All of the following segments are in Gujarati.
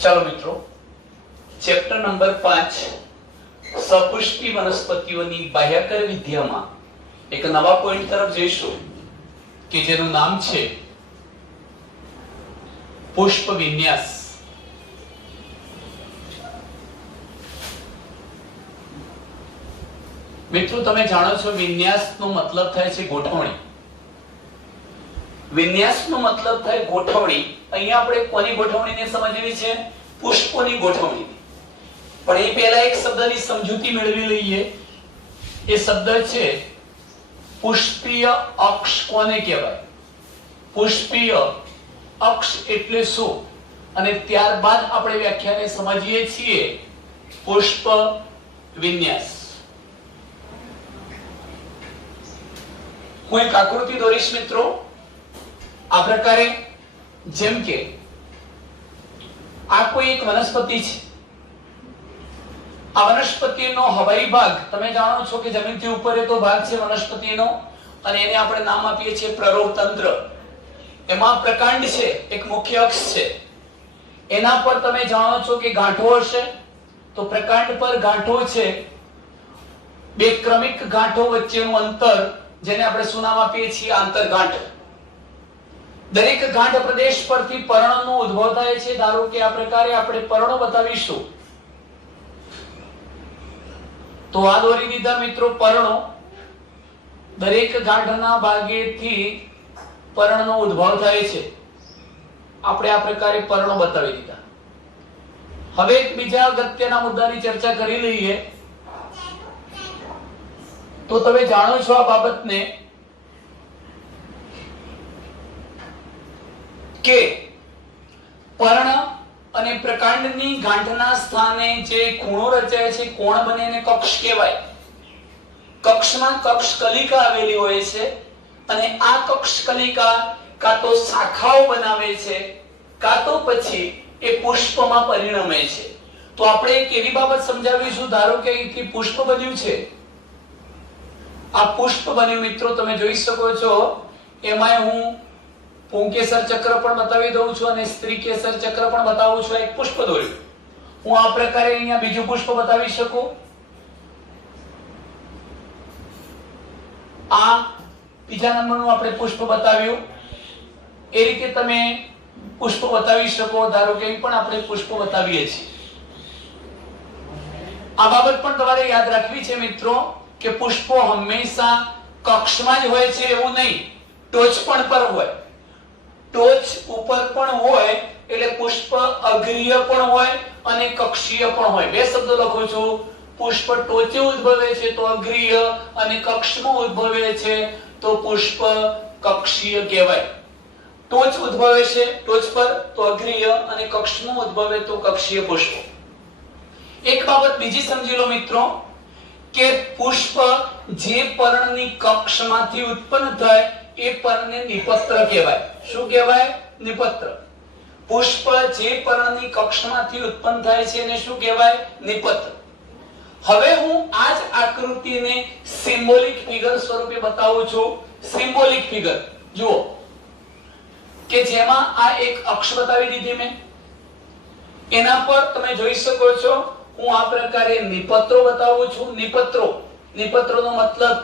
ચાલો મિત્રો, ચેપ્ટર નંબર 5 સપુષ્પી વનસ્પતિઓની બાહ્યકર વિદ્યામાં એક નવા પોઈન્ટ તરફ જઈશું કે જેનું નામ છે પુષ્પ વિન્યાસ. મિત્રો, તમે જાણો છો વિન્યાસનો મતલબ થાય છે ગોઠવણી. વિન્યાસનો મતલબ થાય ગોઠવણી. અહીંયા આપણે કોની ગોઠવણીને સમજવી છે? પુષ્પોની ગોઠવણી. પણ એ પહેલા એક શબ્દની સમજૂતી મેળવી લઈએ. એ શબ્દ છે પુષ્પીય અક્ષ. કોને કહેવાય? પુષ્પીય અક્ષ એટલે શું? અને ત્યારબાદ આપણે વ્યાખ્યાને સમજીએ છીએ પુષ્પ વિન્યાસ. હું એક આકૃતિ દોરીશ મિત્રો આ પ્રકારે. જેમ કે આ કોઈ એક વનસ્પતિ છે. આ વનસ્પતિનો હવાઈ ભાગ તમે જાણો છો કે જમીનથી ઉપર રહેતો ભાગ છે વનસ્પતિનો, અને એને આપણે નામ આપીએ છીએ પ્રરોહ તંત્ર. એમાં પ્રકાંડ છે, એક મુખ્ય અક્ષ છે. એના પર તમે જાણો છો કે ગાંઠો હશે. તો પ્રકાંડ પર ગાંઠો છે. બે ક્રમિક ગાંઠો વચ્ચેનું અંતર, જેને આપણે શું નામ આપીએ છીએ? આંતરગાંઠ. દરેક ગાંઠ પ્રદેશ પરથી પર્ણનો ઉદ્ભવ થાય છે. ધારો કે આ પ્રકારે આપણે પર્ણો બતાવીશું. તો આ દોરી દીધા મિત્રો પર્ણો. દરેક ગાંઠના ભાગેથી પર્ણનો ઉદ્ભવ થાય છે. આપણે આ પ્રકારે પર્ણો બતાવી દીધા. હવે એક બીજા અગત્યના મુદ્દાની ચર્ચા કરી લઈએ. તો તમે જાણો છો આ બાબતને કે પર્ણ અને પ્રકાંડની ગાંઠના સ્થાને જે ખૂણો રચાય છે, કોણ બને એને કક્ષ કહેવાય. કક્ષમાં કક્ષ કલિકા આવેલી હોય છે, અને આ કક્ષ કલિકા કાં તો શાખાઓ બનાવે છે, કાં તો પછી એ પુષ્પમાં પરિણમે છે. તો આપણે એક એવી બાબત સમજાવીશું. ધારો કે અહીંથી પુષ્પ બન્યું છે. આ પુષ્પ બન્યું મિત્રો, તમે જોઈ શકો છો. એમાં હું પુંકેસર ચક્ર પણ બતાવી દઉં છું અને સ્ત્રીકેસર ચક્ર પણ બતાવું છું. એક પુષ્પ દોર્યું. હું આ પ્રકારે અહીંયા બીજું પુષ્પ બતાવી શકું. આ બીજા નંબરનું આપણે પુષ્પ બતાવ્યું. એ રીતે તમે પુષ્પ બતાવી શકો. ધારો કે અહીં પણ આપણે પુષ્પ બતાવીએ છીએ. આ બાબત પણ તમારે યાદ રાખવી છે મિત્રો કે પુષ્પો હંમેશા કક્ષમાં જ હોય છે એવું નહીં, ટોચ પણ પર હોય. ટોચ ઉપર પણ હોય એટલે પુષ્પ અગ્રીય પણ હોય અને કક્ષીય પણ હોય. બે શબ્દો લખું છું. પુષ્પ ટોચે ઉદ્ભવે છે તો અગ્રીય, અને કક્ષમાં ઉદ્ભવે છે તો પુષ્પ કક્ષીય કહેવાય. ટોચ ઉદ્ભવે છે ટોચ પર તો અગ્રીય, અને કક્ષમાં ઉદ્ભવે તો કક્ષીય પુષ્પ. એક બાબત બીજી સમજી લો મિત્રો કે પુષ્પ જે પર્ણની કક્ષમાંથી ઉત્પન્ન થાય એ પર્ણને નિપત્ર કહેવાય. શું કહેવાય? નિપત્ર. પુષ્પ જે પર્ણની કક્ષમાંથી ઉત્પન્ન થાય છે એને શું કહેવાય? નિપત્ર. હવે હું આ જ આકૃતિને સિમ્બોલિક ફિગર સ્વરૂપે બતાવું છું. સિમ્બોલિક ફિગર જુઓ કે જેમાં આ એક અક્ષ બતાવી દીધી મેં. એના પર તમે જોઈ શકો છો હું આ પ્રકારે નિપત્રો બતાવું છું. નિપત્રોનો મતલબ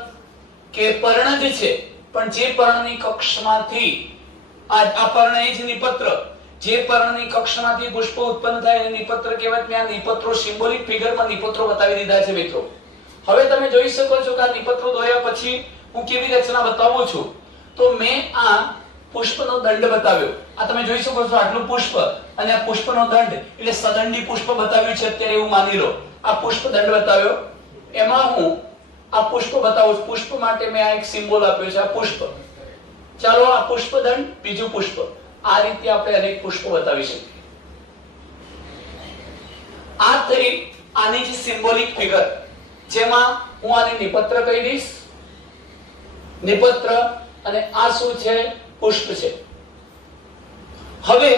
કે પર્ણ જ છે, પણ જે પર્ણની કક્ષમાંથી આ પર્ણ એ જ નિપત્ર. જે પર્ણની કક્ષમાંથી પુષ્પ ઉત્પન્ન થાય એને નિપત્ર કહેવાય. મેં આ નિપત્રો સિમ્બોલિક ફિગરમાં નિપત્રો બતાવી દીધા છે મિત્રો. હવે તમે જોઈ શકો છો કે આ નિપત્રો દોર્યા પછી હું કેવી રચના બતાવું છું. તો મેં આ પુષ્પનો દંડ બતાવ્યો. આ તમે જોઈ શકો છો આટલું પુષ્પ અને આ પુષ્પનો દંડ એટલે સદંડી પુષ્પ બતાવ્યું છે અત્યારે એવું માની લો. આ પુષ્પ દંડ બતાવ્યો. એમાં હું આ પુષ્પ બતાવું છું. પુષ્પ માટે મેં આ એક સિમ્બોલ આપ્યો છે. આ પુષ્પ. ચાલો આ પુષ્પ દંડ, બીજું પુષ્પ. આ રીતે આપણે અનેક પુષ્પો બતાવી શકીએ. આ થઈ આની જે સિમ્બોલિક ફિગર, જેમાં હું આને નિપત્ર કહી દઈશ. નિપત્ર. અને આ શું છે? પુષ્પ છે. હવે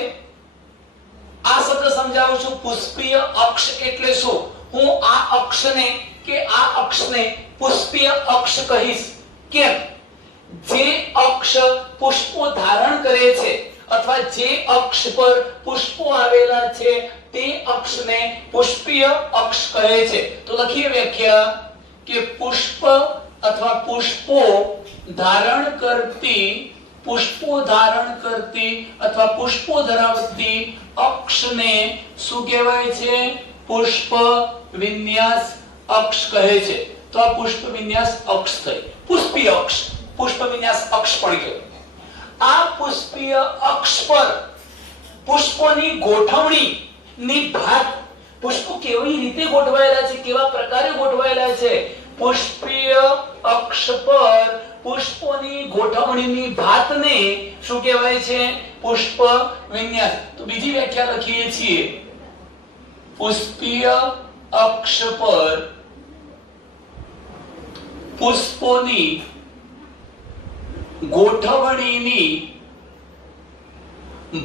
આ શબ્દ સમજાવું છું. પુષ્પીય અક્ષ એટલે શું? હું આ અક્ષને કે આ અક્ષને પુષ્પીય અક્ષ કહીશ. કેમ? જે અક્ષ પુષ્પો ધારણ કરે છે अथवा जे अक्ष पर पुष्पो आवेला छे ते अक्षने पुष्पीय अक्ष कहे छे। तो लखीए व्याख्या कि पुष्प अथवा पुष्पो धारण करती अथवा पुष्पो धरावती अक्षने શું કહેવાય છે? પુષ્પ વિન્યાસ અક્ષ કહે છે। તો આ પુષ્પ વિન્યાસ અક્ષ થઈ, પુષ્પીય અક્ષ, પુષ્પ વિન્યાસ અક્ષ પણ કહેવાય। આ પુષ્પીય અક્ષ પર પુષ્પોની ગોઠવણીની ભાત, પુષ્પો કેવી રીતે ગોઠવાયેલા છે, કેવા પ્રકારે ગોઠવાયેલા છે, પુષ્પીય અક્ષ પર પુષ્પોની ગોઠવણીની ભાતને શું કહેવાય છે? પુષ્પ વિન્યાસ। તો બીજી વ્યાખ્યા લખીએ છીએ, પુષ્પીય અક્ષ પર પુષ્પોની ગોઠવણીની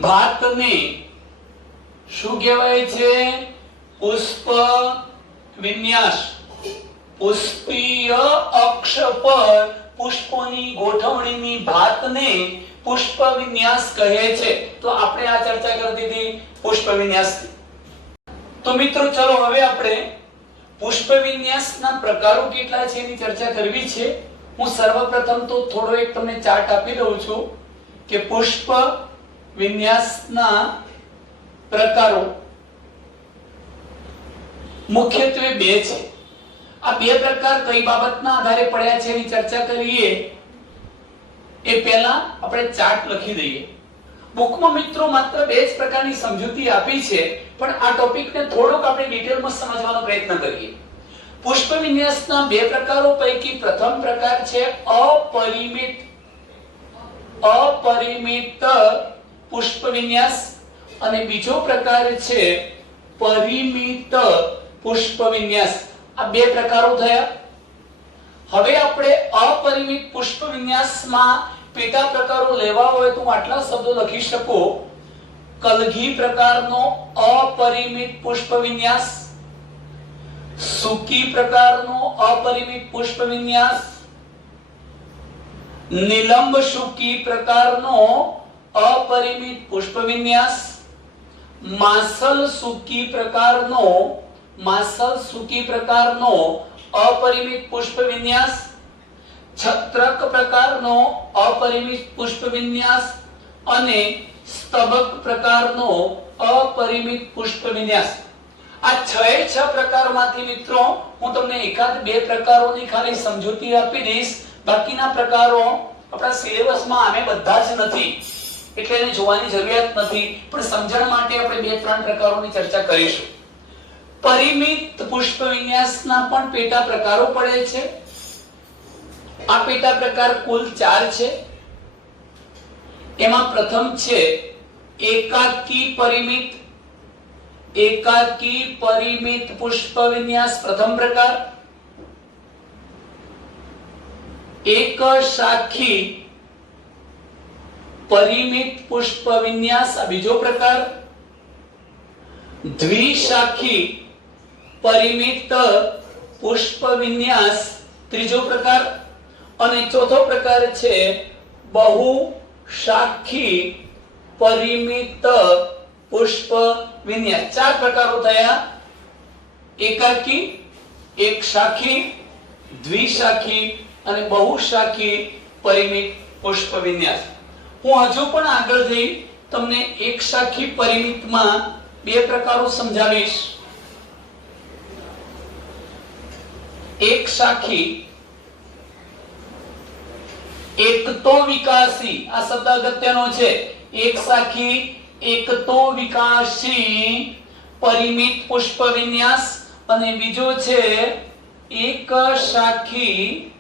ભાતને શું કહેવાય છે? પુષ્પ વિન્યાસ। પુષ્પીય અક્ષ પર પુષ્પોની ગોઠવણીની ભાતને પુષ્પ વિન્યાસ કહે છે। તો આપણે આ ચર્ચા કરતી હતી પુષ્પ વિન્યાસની। તો મિત્રો ચલો હવે આપણે પુષ્પ વિન્યાસના પ્રકારો કેટલા છે એની ચર્ચા કરવી છે। હું સર્વપ્રથમ તો થોડો એક તમને ચાર્ટ આપી દઉં છું કે પુષ્પ વિન્યાસના પ્રકારો મુખ્યત્વે બે છે। આ બે પ્રકાર કઈ બાબતના આધારે પડ્યા છે એની ચર્ચા કરીએ એ પહેલા આપણે ચાર્ટ લખી દઈએ। બુકમાં મિત્રો માત્ર બે જ પ્રકારની સમજૂતી આપી છે, પણ આ ટોપિકને થોડોક આપણે ડિટેલમાં સમજવાનો પ્રયત્ન કરીએ। પુષ્પ વિન્યાસના બે પ્રકારો પૈકી પ્રથમ પ્રકાર છે અપરિમિત પુષ્પ વિન્યાસ અને બીજો પ્રકાર છે પરિમિત પુષ્પ વિન્યાસ। આ બે પ્રકારો થયા। હવે આપણે અપરિમિત પુષ્પ વિન્યાસમાં પેટા પ્રકારો લેવા હોય તો આટલા શબ્દો લખી શકો, કલગી પ્રકારનો અપરિમિત પુષ્પ વિન્યાસ, સુકી પ્રકારનો અપરિમિત પુષ્પ વિન્યાસ, નિલંબ સુકી પ્રકારનો અપરિમિત પુષ્પ વિન્યાસ, માસલ સુકી પ્રકારનો અપરિમિત પુષ્પ વિન્યાસ, છત્રક પ્રકારનો અપરિમિત પુષ્પ વિન્યાસ અને સ્તબક પ્રકારનો અપરિમિત પુષ્પ વિન્યાસ। આ 6 પ્રકારમાંથી મિત્રો હું તમને એકાદ બે પ્રકારોની ખાલી સમજૂતી આપી દઈશ। બાકીના પ્રકારો આપણા સિલેબસમાં આમે બધા જ નથી એટલે એને જોવાની જરૂરિયાત નથી, પણ સમજણ માટે આપણે બે ત્રણ પ્રકારોની ચર્ચા કરીશું। પરિમિત પુષ્પ વિન્યાસના પણ પેટા પ્રકારો પડે છે। આ પેટા પ્રકાર કુલ 4 છે। એમાં પ્રથમ છે એકાકી પરિમિત પુષ્પ વિન્યાસ, પ્રથમ પ્રકાર। એક શાખી પરિમિત પુષ્પ વિન્યાસ, આ બીજો પ્રકાર। દ્વિશાખી પરિમિત પુષ્પ વિન્યાસ, ત્રીજો પ્રકાર। અને ચોથો પ્રકાર છે બહુશાખી પરિમિત પુષ્પ વિન્યાસ। 4 પ્રકારો થયા, એકાકી, એક શાખી, દ્વિશાખી અને બહુશાખી પરિમિત પુષ્પ વિન્યાસ। હું હજુ પણ આગળ જઈ તમને એક શાખી પરિમિતમાં બે પ્રકારો સમજાવીશ। એક શાખી એકતો વિકાસી, આ શબ્દ અગત્યનો છે। એક શાખી એકતો વિકાસી પરિમિત પુષ્પ વિન્યાસ અને બીજો છે એક શાખી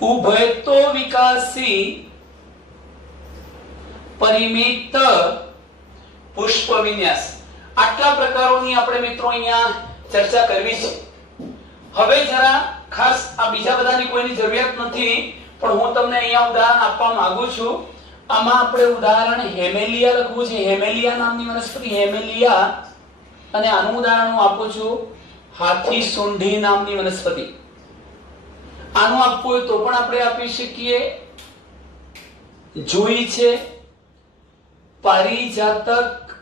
ઉભયતો વિકાસી પરિમિત પુષ્પ વિન્યાસ। આટલા પ્રકારોની આપણે મિત્રો અહીંયા ચર્ચા કરવી છે। હવે જરા ખાસ આ બીજા બધાની કોઈની જરૂરિયાત નથી, પણ હું તમને અહીંયા ઉદાહરણ આપવા માંગુ છું। આમાં આપણે ઉદાહરણ હેમેલિયા લખવું છે, હેમેલિયા નામની વનસ્પતિ હેમેલિયા, અને આનું ઉદાહરણ હું આપું છું હાથી સુંઢી નામની વનસ્પતિ। આનું આપવું હોય તો પણ આપણે આપી શકીએ. જુઈ છે, પારિજાતક,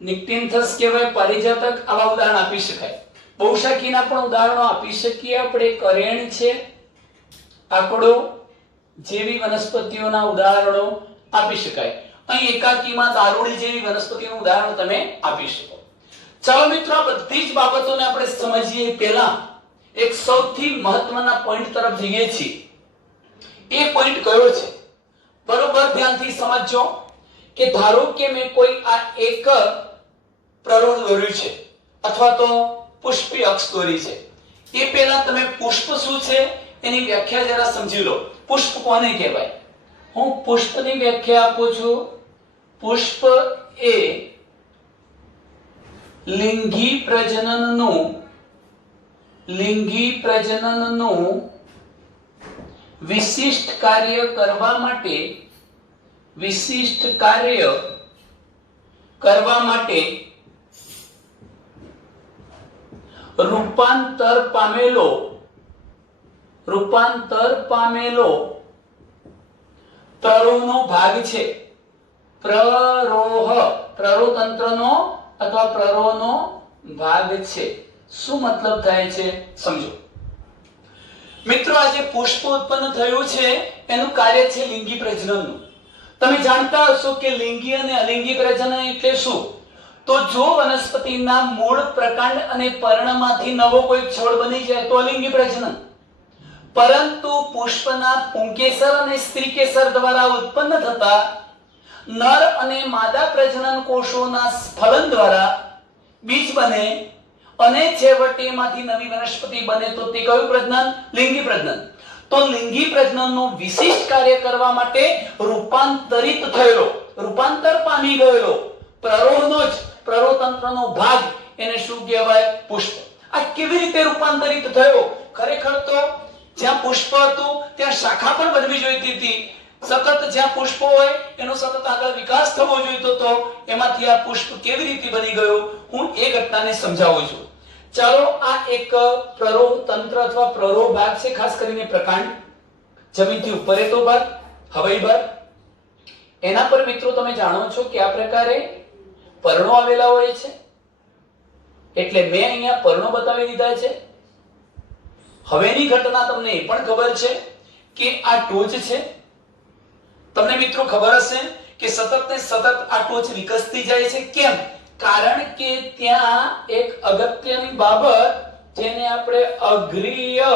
નિક્ટિન્થસ કહેવાય, પારિજાતક, આવા ઉદાહરણ આપી શકાય. બહુશાખીના પણ ઉદાહરણો આપી શકીએ આપણે. કરેણ છે, આકડો જેવી વનસ્પતિઓના ઉદાહરણો આપી શકાય. અહીં એકાકીમાં દારૂડી જેવી વનસ્પતિનું ઉદાહરણ તમે આપી શકો. ચાલો મિત્રો, આ બધી જ બાબતોને આપણે સમજીએ પહેલા એક સૌથી મહત્વના પોઈન્ટ તરફ જઈએ છીએ. એ પોઈન્ટ કયો છે? બરોબર ધ્યાનથી સમજજો કે ધારો કે મેં કોઈ આ એક પ્રરોહ દોર્યું છે અથવા તો પુષ્પી અક્ષ દોરી છે. એ પહેલા તમે પુષ્પ શું છે એની વ્યાખ્યા જરા સમજી લો. પુષ્પ કોને કહેવાય? હું પુષ્પની વ્યાખ્યા આપું છું. પુષ્પ એ લિંગી પ્રજનનનું વિશિષ્ટ કાર્ય કરવા માટે રૂપાંતર પામેલો પ્રરોહનો ભાગ છે. પ્રરોહ તંત્રનો અથવા પ્રરોહનો ભાગ છે. શું મતલબ થાય છે સમજો મિત્રો. આ જે પુષ્પ ઉત્પન્ન થયું છે એનું કાર્ય છે લિંગી પ્રજનનનું. તમે જાણતા હશો કે લિંગી અને અલિંગી પ્રજનન એટલે શું? તો જો વનસ્પતિના મૂળ, પ્રકાંડ અને પર્ણમાંથી નવો કોઈ છોડ બની જાય તો અલિંગી પ્રજનન. પરંતુ પુષ્પના પુંકેસર અને સ્ત્રીકેસર દ્વારા ઉત્પન્ન થતા નર અને માદા પ્રજનન કોષોના ફલન દ્વારા બીજ બને અને છેવટે એમાંથી નવી વનસ્પતિ બને તો તે કયું પ્રજનન? લિંગી પ્રજનન. તો લિંગી પ્રજનનનું વિશિષ્ટ કાર્ય કરવા માટે રૂપાંતર પામી ગયેલો પ્રરોહનો જ પ્રરોહ તંત્રનો ભાગ એને શું કહેવાય? પુષ્પ. આ કેવી રીતે રૂપાંતરિત થયો? ખરેખર તો જ્યાં પુષ્પ હતું ત્યાં શાખા પણ બનવી જોઈતી હતી. સતત જ્યાં પુષ્પ હોય એનો સતત આગળ વિકાસ થવો જોઈતો હતો. એમાંથી આ પુષ્પ કેવી રીતે બની ગયો હું એ ઘટનાને સમજાવું છું. ચાલો, આ એક પ્રરોહ તંત્ર અથવા પ્રરોહ ભાગ છે, ખાસ કરીને પ્રકાંડ, જમીનથી ઉપર રહેતો ભાગ, હવાઈ ભાગ. એના પર મિત્રો તમે જાણો છો કે આ પ્રકારે પર્ણો આવેલા હોય છે. એટલે મેં અહીંયા પર્ણો બતાવી દીધા છે. હવેની ઘટના તમને એ પણ ખબર છે કે આ ટોચ છે. તમને મિત્રો ખબર હશે કે સતત ને સતત આ ટોચ વિકસતી જાય છે. કેમ? કારણ કે ત્યાં એક અગત્યની બાબત જેને આપણે અગ્રીય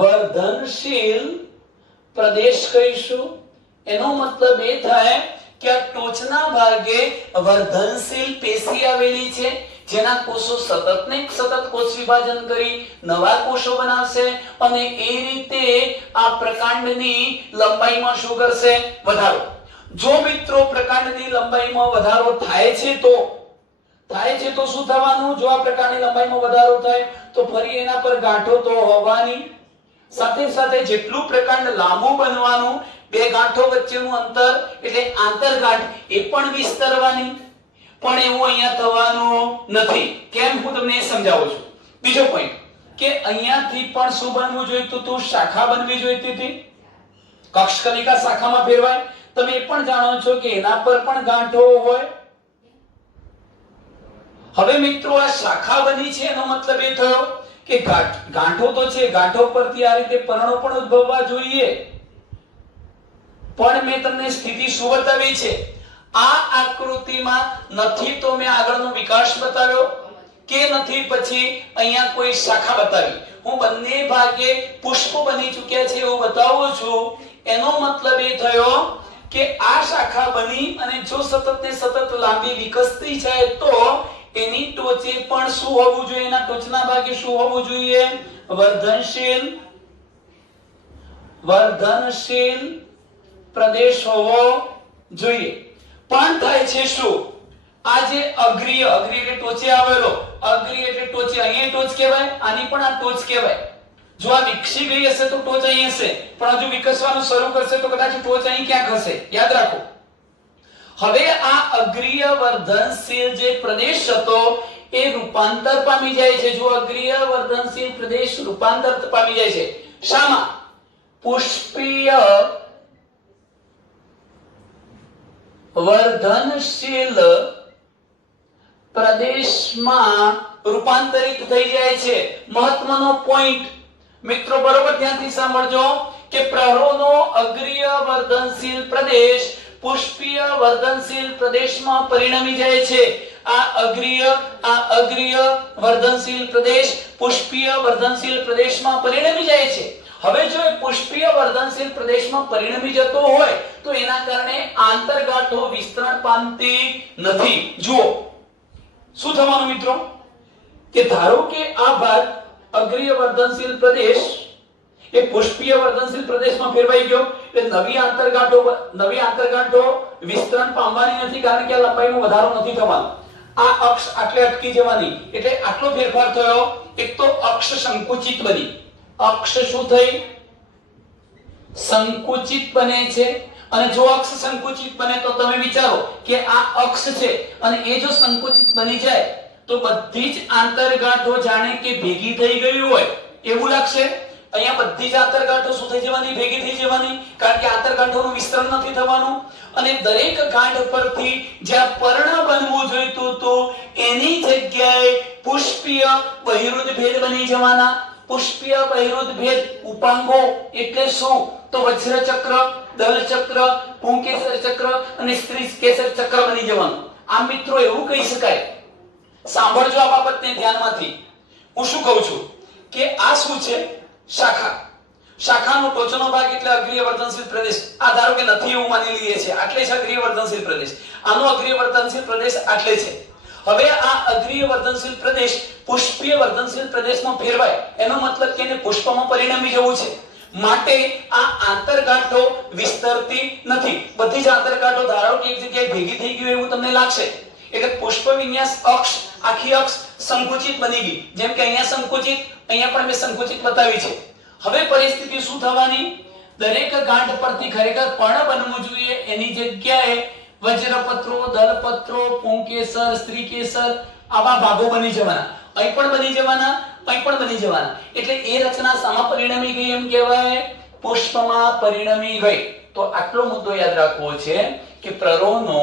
વર્ધનશીલ પ્રદેશ કહીશું. એનો મતલબ એ થાય કે આ ટોચના ભાગે વર્ધનશીલ પેશી આવેલી છે જેના કોષો સતત ને સતત કોષ વિભાજન કરી નવા કોષો બનાવશે અને એ રીતે આ પ્રકાંડની લંબાઈમાં શું કરશે? વધારો. જો મિત્રો પ્રકાંડની લંબાઈમાં વધારો થાય છે તો શું થવાનું? જો આ પ્રકારની લંબાઈમાં વધારો થાય તો ફરી એના પર ગાંઠો તો હોવાની. સાથે સાથે જેટલું પ્રકાંડ લાંબુ બનવાનું, બે ગાંઠો વચ્ચેનું અંતર એટલે આંતરગાંઠ એ પણ વિસ્તરવાની. પણ એવું અહીંયા થવાનું નથી. કેમ? હું તમને સમજાવું છું. બીજો પોઈન્ટ કે અહીંયાથી પણ શું બનવું જોઈતું હતું? શાખા બનવી જોઈતી હતી. કક્ષકલિકા શાખામાં ફેરવાય. તમે એ પણ જાણો છો કે એના પર પણ ગાંઠો હોય. હવે મિત્રો આ શાખા બની છે એનો મતલબ એ થયો કે ગાંઠો તો છે, ગાંઠો પરથી આ રીતે પર્ણો પણ ઉદ્ભવવા જોઈએ. પણ મેં તમને સ્થિતિ શું બતાવી છે? આ આકૃતિમાં નથી તો મેં આગળનો વિકાસ બતાવ્યો કે નથી પછી અહીંયા કોઈ શાખા બતાવી. હું બંને ભાગે પુષ્પ બની ચૂક્યા છે એવું બતાવું છું. એનો મતલબ એ થયો કે આ શાખા બની અને જો સતત ને સતત લાંબી વિકસતી જાય તો એની ટોચે પણ શું હોવું જોઈએ? એના ટોચના ભાગે શું હોવું જોઈએ? વર્ધનશીલ પ્રદેશ હોવો જોઈએ. પણ થાય છે શું? આ જે અગ્રીય એટલે ટોચે આવેલો, અગ્રીય એટલે ટોચે, અહીંયા ટોચ કહેવાય, આની પણ આ ટોચ કહેવાય. જો આ વિકસી ગઈ હશે તો ટોચ અહીં હશે, પણ હજુ વિકસવાનું શરૂ કરશે તો કદાચ ટોચ અહીં ક્યાંક હશે. યાદ રાખો. હવે આ અગ્રીય વર્ધનશીલ જે પ્રદેશ હતો એ રૂપાંતર પામી જાય છે। જો અગ્રીય વર્ધનશીલ પ્રદેશ રૂપાંતર પામી જાય છે શામાં? પુષ્પીય વર્ધનશીલ પ્રદેશમાં રૂપાંતરિત થઈ જાય છે। મહત્વનો પોઈન્ટ મિત્રો બરોબર ધ્યાનથી સાંભળજો કે પ્રરોનો અગ્રીય વર્ધનશીલ પ્રદેશ પુષ્પીય વર્ધનશીલ પ્રદેશમાં પરિણમી જાય છે। આ અગ્રીય વર્ધનશીલ પ્રદેશ પુષ્પીય વર્ધનશીલ પ્રદેશમાં પરિણમી જાય છે। હવે જો એ પુષ્પીય વર્ધનશીલ પ્રદેશમાં પરિણમી જતો હોય તો એના કારણે આંતરગાંઠો વિસ્તરણ પામતી નથી। જુઓ શું થવાનું મિત્રો કે ધારો કે આ ભાગ અગ્રીય વર્ધનશીલ પ્રદેશ એ પુષ્પીય વર્ધનશીલ પ્રદેશમાં ફેરવાઈ ગયો એટલે નવી આંતરગાંઠો વિસ્તરણ પામવાની નથી કારણ કે આ લંબાઈમાં વધારો નથી થવાનો। આ અક્ષ આટલે અટકી જવાની એટલે આટલો ફેરફાર થયો। એક તો અક્ષ સંકુચિત બની, અક્ષ શું થઈ? સંકુચિત બને છે। અને જો અક્ષ સંકુચિત બને તો તમે વિચારો કે આ અક્ષ છે અને એ જો સંકુચિત બની જાય તો બધી જ આંતરગાંઠો જાણે કે ભેગી થઈ ગઈ હોય એવું લાગશે। અહીંયા બધી જ આંતરગાંઠો શું થઈ જવાની? ભેગી થઈ જવાની કારણ કે આંતરગાંઠોનું વિસ્તરણ નથી થવાનું અને દરેક ગાંઠ પરથી જ્યાં પર્ણ બનવું જોઈતું હતું એની જગ્યાએ પુષ્પીય બહિરુદ ભેદ બની જવાના। પુષ્પીય બહિરુદ ભેદ ઉપાંગો એટલે શું? તો વજ્ર ચક્ર, દલ ચક્ર, પુંકેસર ચક્ર અને સ્ત્રી કેસર ચક્ર બની જવાનું। આ મિત્રો એવું કહી શકાય, સાંભળજો આ બાબતને ધ્યાનમાંથી। હું શું કહું છું કે આ શું છે? શાખા। શાખાનો ટોચનો ભાગ એટલે અગ્રીય વર્ધનશીલ પ્રદેશ। આ ધારો કે નથી એવું માની લઈએ છે આટલે છે અગ્રીય વર્ધનશીલ પ્રદેશ, આનો અગ્રીય વર્ધનશીલ પ્રદેશ આટલે છે। હવે આ અગ્રીય વર્ધનશીલ પ્રદેશ પુષ્પીય વર્ધનશીલ પ્રદેશમાં ફેરવાય એનો મતલબ કે એને પુષ્પમાં પરિણમી જવું છે માટે આ આંતરગાંઠો વિસ્તરતી નથી। બધી જ આંતરગાંઠો ધારો કે એક જગ્યાએ ભેગી થઈ ગઈ એવું તમને લાગશે એટલે પુષ્પ વિન્યાસ અક્ષ આખી અક્ષ સંકુચિત બની ગઈ। જેમ કે અહીંયા સંકુચિત, અહીંયા પણ મેં સંકુચિત બતાવી છે। હવે પરિસ્થિતિ શું થવાની? દરેક ગાંઠ પરથી ખરેખર પર્ણ બનવું જોઈએ એની જગ્યાએ વજ્રપત્રો, દલપત્રો, પુંકેસર, સ્ત્રીકેસર આવા ભાગો બની જવાના। અહીં પણ બની જવાના, અહીં પણ બની જવાના એટલે એ રચના શામાં પરિણમી ગઈ એમ કહેવાય? પુષ્પમાં પરિણમી ગઈ। તો આટલો મુદ્દો યાદ રાખવો છે કે પ્રરોનો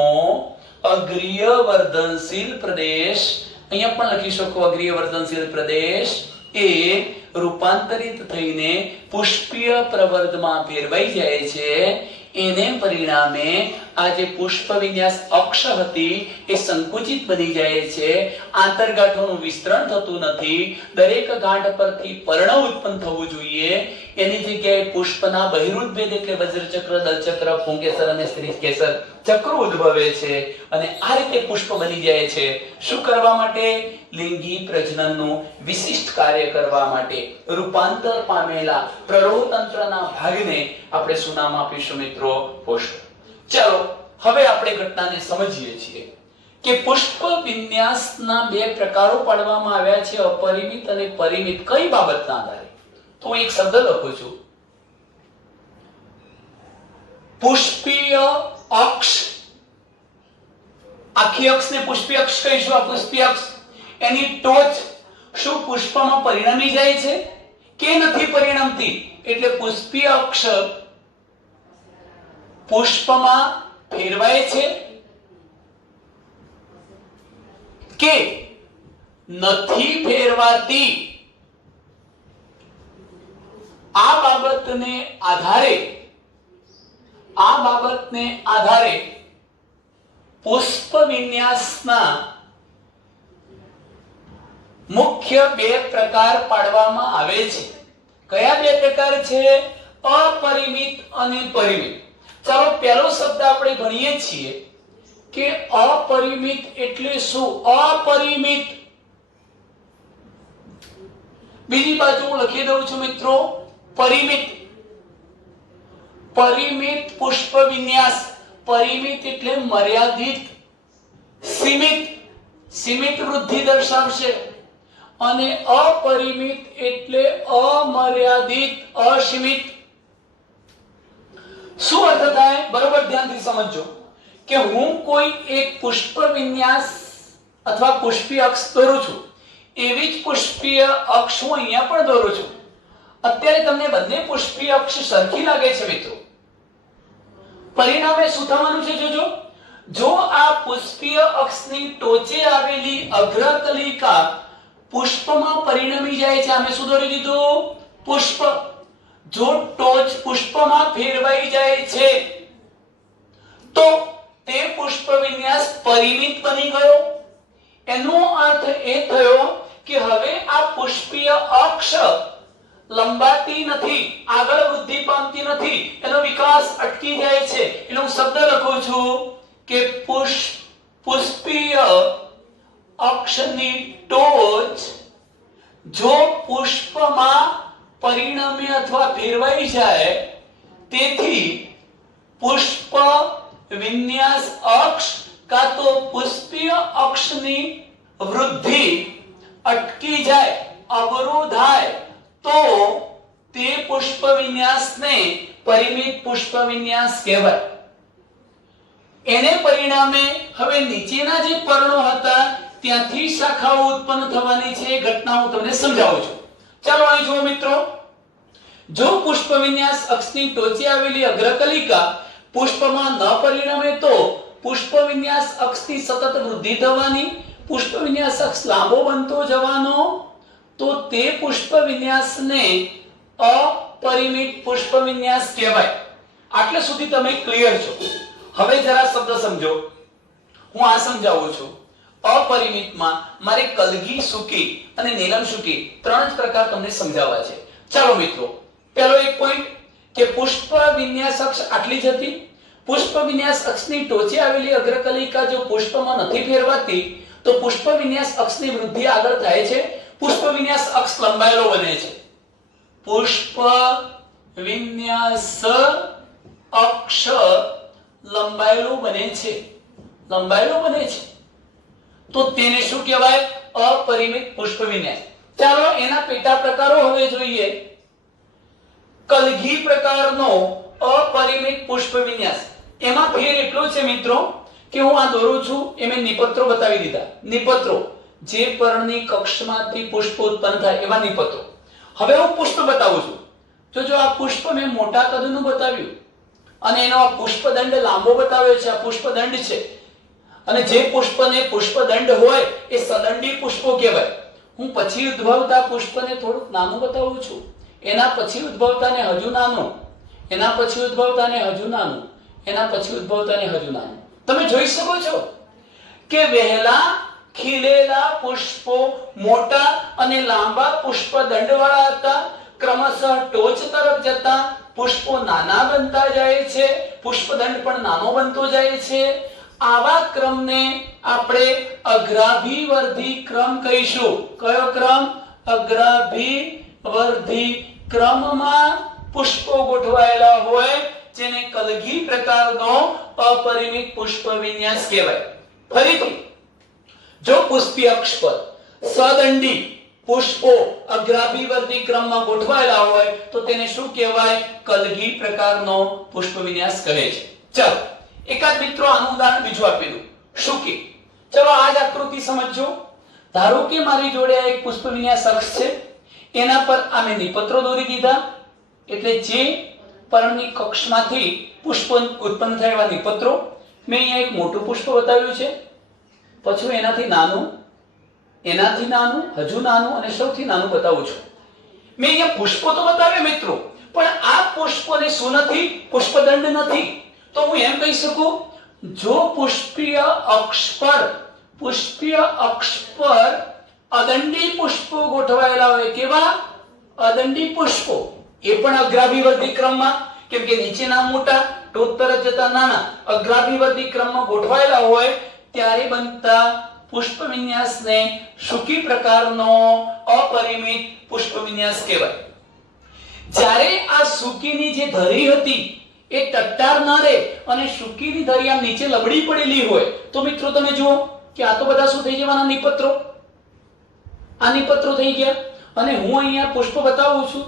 અગ્રીય વર્ધનશીલ પ્રદેશ, અહીંયા પણ લખી શકો અગ્રીય વર્ધનશીલ પ્રદેશ એ રૂપાંતરિત થઈને પુષ્પીય પ્રવર્ધમાં ફેરવાઈ જાય છે। એને પરિણામે આ જે પુષ્પ વિન્યાસ અક્ષ હતી એ સંકુચિત બની જાય છે, આંતરગાંઠોનું વિસ્તરણ થતું નથી, દરેક ગાંઠ પરથી પર્ણ ઉત્પન્ન થવું જોઈએ એની જગ્યાએ પુષ્પના બહિરુદ ભેદ એટલે વજ્રચક્ર, દલચક્ર, પુંકેસર અને સ્ત્રીકેસર ચક્ર ઉદ્ભવે છે અને આ રીતે પુષ્પ બની જાય છે। શું કરવા માટે? લિંગી પ્રજનનનું વિશિષ્ટ કાર્ય કરવા માટે। રૂપાંતર પામેલા પ્રરોતંત્રના ભાગને આપણે શું નામ આપીશું મિત્રો? પુષ્પ। ચાલો હવે આપણે ઘટનાને સમજીએ છીએ કે પુષ્પ વિન્યાસના બે પ્રકારો પાડવામાં આવ્યા છે, અપરિમિત અને પરિમિત। કઈ બાબતના આધારે? તો હું એક શબ્દ લખું છું, પુષ્પીય અક્ષ। આખી અક્ષને પુષ્પીય અક્ષ કહીશું। આ પુષ્પીય અક્ષ એની ટોચ શું પુષ્પમાં પરિણમી જાય છે કે નથી પરિણમતી? એટલે પુષ્પીય અક્ષ પુષ્પમાં ફેરવાય છે કે નથી ફેરવાતી? આ બાબતને આધારે પુષ્પ વિન્યાસના મુખ્ય બે પ્રકાર પાડવામાં આવે છે। કયા બે પ્રકાર છે? અપરિમિત અને પરિમિત। ચાલો પહેલો શબ્દ આપણે ગણીએ છીએ કે અપરિમિત એટલે શું? અપરિમિત। બીજી બાજુ હું લખી દઉં છું મિત્રો પરિમિત। પરિમિત પુષ્પ વિન્યાસ। પરિમિત એટલે મર્યાદિત, સીમિત વૃદ્ધિ દર્શાવશે અને અપરિમિત એટલે અમર્યાદિત, અસીમિત। શું અર્થ થાય? બરોબર ધ્યાનથી સમજજો કે હું કોઈ એક પુષ્પ વિન્યાસ અથવા પુષ્પીય અક્ષ દોરું છું એવી જ પુષ્પીય અક્ષ હું અહીંયા પણ દોરું છું. અત્યારે તમને બંને પુષ્પીય અક્ષ સરખી લાગે છે મિત્રો. પરિણામે શું થવાનું છે જોજો. જો આ પુષ્પીય અક્ષની ટોચે આવેલી અગ્રકલિકા પુષ્પમાં પરિણમી જાય છે, અમે શું દોરી દીધું? પુષ્પ. જો ટોચ પુષ્પમાં ફેરવાઈ જાય છે તો તે પુષ્પ વિન્યાસ પરિમિત બની ગયો. એનો અર્થ એ થયો કે હવે આ પુષ્પીય અક્ષ લંબાતી નથી, આગળ વૃદ્ધિ પામતી નથી, એનો વિકાસ અટકી જાય છે. એટલે હું શબ્દ લખું છું કે પુષ્પીય અક્ષની ટોચ જો પુષ્પમાં પરિણમે અથવા ફેરવાઈ જાય તેથી પુષ્પ વિન્યાસ અક્ષ કા તો પુષ્પીય અક્ષની વૃદ્ધિ અટકી જાય, અવરોધાય તો તે પુષ્પ વિન્યાસને પરિમિત પુષ્પ વિન્યાસ કહેવાય. એને પરિણામે હવે નીચેના જે પર્ણો હતા ત્યાંથી શાખાઓ ઉત્પન્ન થવાની છે. ઘટના હું તમને સમજાવું છું. ચાલો અહીં જુઓ મિત્રો. જો પુષ્પ વિન્યાસ અક્ષની ટોચે આવેલી અગ્રકલિકા પુષ્પમાં ન પરિણમે તો પુષ્પ વિન્યાસ અક્ષની સતત વૃદ્ધિ થવાની, પુષ્પ વિન્યાસ અક્ષ લાંબો બનતો જવાનો, તો તે પુષ્પ વિન્યાસને અપરિમિત પુષ્પ વિન્યાસ કહેવાય. આટલે સુધી તમે ક્લિયર છો. હવે જરા શબ્દ સમજો. હું આ સમજાવું છું. અપરિમિતમાં મારે કલગી સૂકી અને નીલમ સૂકી ત્રણ જ પ્રકાર તમને સમજાવવા છે. ચાલો મિત્રો, પહેલો એક પોઈન્ટ કે પુષ્પ વિન્યાસ અક્ષ આટલી જ હતી. પુષ્પ વિન્યાસ અક્ષની ટોચે આવેલી અગ્રકલિકા જો પુષ્પમાં નથી ફેરવાતી તો પુષ્પ વિન્યાસ અક્ષની વૃદ્ધિ આગળ થાય છે, પુષ્પ વિન્યાસ અક્ષ લંબાયેલો બને છે. પુષ્પ વિન્યાસ અક્ષ લંબાયેલો બને છે, લંબાયેલો બને છે. તો તેને શું કહેવાય? અપરિમિત પુષ્પ વિન્યાસ. ચાલો એના પેટા પ્રકારો હવે જોઈએ. કલગી પ્રકારનો અપરિમિત પુષ્પ વિન્યાસ. એમાં ફેર એટલો છે મિત્રો કે હું આ દોરું છું એ મેં નિપત્રો બતાવી દીધા. નિપત્રો જે પર્ણની કક્ષમાંથી પુષ્પ ઉત્પન્ન થાય એવા નિપત્રો. હવે હું પુષ્પ બતાવું છું. જો આ પુષ્પ મેં મોટા કદનું બતાવ્યું અને એનો આ પુષ્પદંડ લાંબો બતાવ્યો છે. આ પુષ્પદંડ છે અને જે પુષ્પને પુષ્પદંડ હોય એ સદંડી પુષ્પો કહેવાય. હું પછી ઉદ્ભવતા પુષ્પને થોડુંક નાનું બતાવું છું, એના પછી ઉદ્ભવતાને હજુ નાનું, એના પછી ઉદ્ભવતાને હજુ નાનું, એના પછી ઉદ્ભવતાને હજુ નાનું. તમે જોઈ શકો છો કે વહેલા ખીલેલા પુષ્પો મોટા અને લાંબા પુષ્પદંડવાળા હતા. ક્રમશઃ ટોચ તરફ જતા પુષ્પો નાના બનતા જાય છે, પુષ્પદંડ પણ નાનો બનતો જાય છે. આવા ક્રમને આપણે અગ્રાભિવર્ધી ક્રમ કહીશું. કયો ક્રમ? અગ્રાભિવર્ધી ક્રમમાં પુષ્પો ગોઠવાયેલા હોય જેને કલગી પ્રકારનો અપરિમિત પુષ્પ વિન્યાસ કહેવાય. ફરીથી, જો પુષ્પીય અક્ષ પર સદંડી પુષ્પો અગ્રાભિવર્ધી ક્રમમાં ગોઠવાયેલા હોય તો તેને શું કહેવાય? કલગી પ્રકારનો પુષ્પ વિન્યાસ કહે છે. ચાલો એકાદ મિત્રો આનું ઉદાહરણ બીજું આપી દઉં. શુકી. ચલો આ જ આકૃતિ સમજો. ધારો કે મારી જોડે એક પુષ્પ વિન્યાસ અક્ષ છે, એના પર આ મેં નિપત્રો દોરી દીધા. એટલે જે પર્ણની કક્ષમાંથી પુષ્પ ઉત્પન્ન થાય એવા નિપત્રો. મેં અહીંયા એક મોટું પુષ્પ બતાવ્યું છે, પછી એનાથી નાનું, એનાથી નાનું, હજુ નાનું અને સૌથી નાનું બતાવું છું. મેં અહીંયા પુષ્પો તો બતાવ્યા મિત્રો, પણ આ પુષ્પોને શું નથી? પુષ્પદંડ નથી. તો હું એમ કહી શકું, જો પુષ્પીય અક્ષ પર અદંડી પુષ્પો ગોઠવાયેલા હોય. કેવા? અદંડી પુષ્પો. એ પણ અગ્રાભિવર્ધી ક્રમમાં, કેમ કે નીચેના મોટા, ટોચ તરફ જતા નાના, અગ્રાભિવર્ધી ક્રમમાં ગોઠવાયેલા હોય ત્યારે બનતા પુષ્પ વિન્યાસને શુકી પ્રકારનો અપરિમિત પુષ્પ વિન્યાસ કહેવાય. જ્યારે આ શુકીની જે ધરી હતી એ ટટ્ટાર ન રહે અને શુકીની ધરી આમ નીચે લબડી પડેલી હોય તો મિત્રો તમે જુઓ કે આ તો બધા શું થઈ જવાના? નિપત્રો. આ નિપત્રો થઈ ગયા. અને હું અહીંયા પુષ્પ બતાવું છું,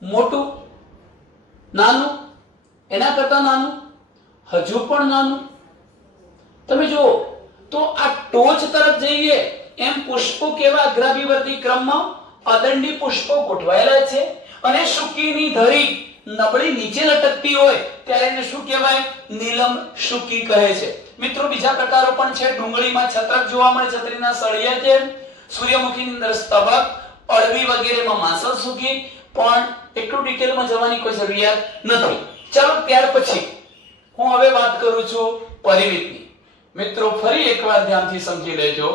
મોટું, નાનું, એના કરતા નાનું, હજુ પણ નાનું. તમે જુઓ તો આ ટોચ તરફ જઈએ એમ પુષ્પો કેવા અગ્રાભિવર્તી ક્રમમાં અદંડી પુષ્પો ગોઠવાયેલા છે અને શુકીની ધરી નબળી નીચે લટકતી હોય ત્યારે એને શું કહેવાય? નીલમ શુકી કહે છે. મિત્રો બીજા પ્રકારો પણ છે. ડુંગળીમાં છત્રક જોવા મળે, છત્રીના સળિયા છે. સૂર્યમુખીની અંદર સ્તબક, અળવી વગેરેમાં માસલ શુકી. પણ એટલું ડિટેલમાં જવાની કોઈ જરૂરિયાત નથી. ચાલો ત્યાર પછી હું હવે વાત કરું છું પરિમિતની. મિત્રો ફરી એકવાર ધ્યાનથી સમજી લેજો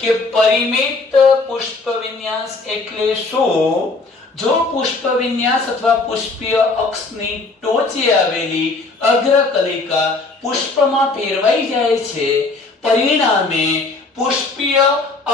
કે પરિમિત પુષ્પ વિન્યાસ એટલે શું? જો પુષ્પ વિન્યાસ અથવા પુષ્પીય અક્ષની ટોચે આવેલી અગ્રકલિકા પુષ્પમાં ફેરવાઈ જાય છે, પરિણામે પુષ્પીય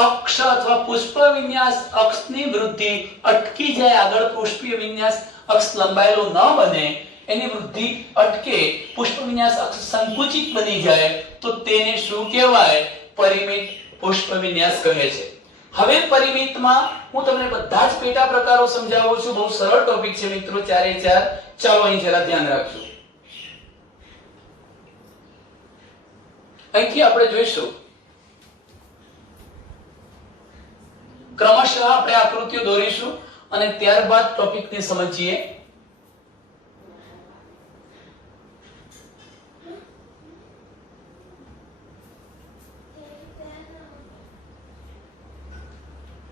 અક્ષ અથવા પુષ્પ વિન્યાસ અક્ષની વૃદ્ધિ અટકી જાય, આગળ પુષ્પીય વિન્યાસ અક્ષ લંબાયેલો ન બને, એની વૃદ્ધિ અટકે, પુષ્પ વિન્યાસ અક્ષ સંકુચિત બની જાય, તો તેને શું કહેવાય? પરિમિત પુષ્પ વિન્યાસ કહે છે. હવે પરિમિતમાં હું તમને બધા જ પેટા પ્રકારો સમજાવું છું. બહુ સરળ ટોપિક છે મિત્રો, ચારે ચાર. ચાલો અહીં જરા ધ્યાન રાખજો. અહીંથી આપણે જોઈશું ક્રમશઃ આપણે આકૃતિઓ દોરીશું અને ત્યારબાદ ટોપિકને સમજીએ.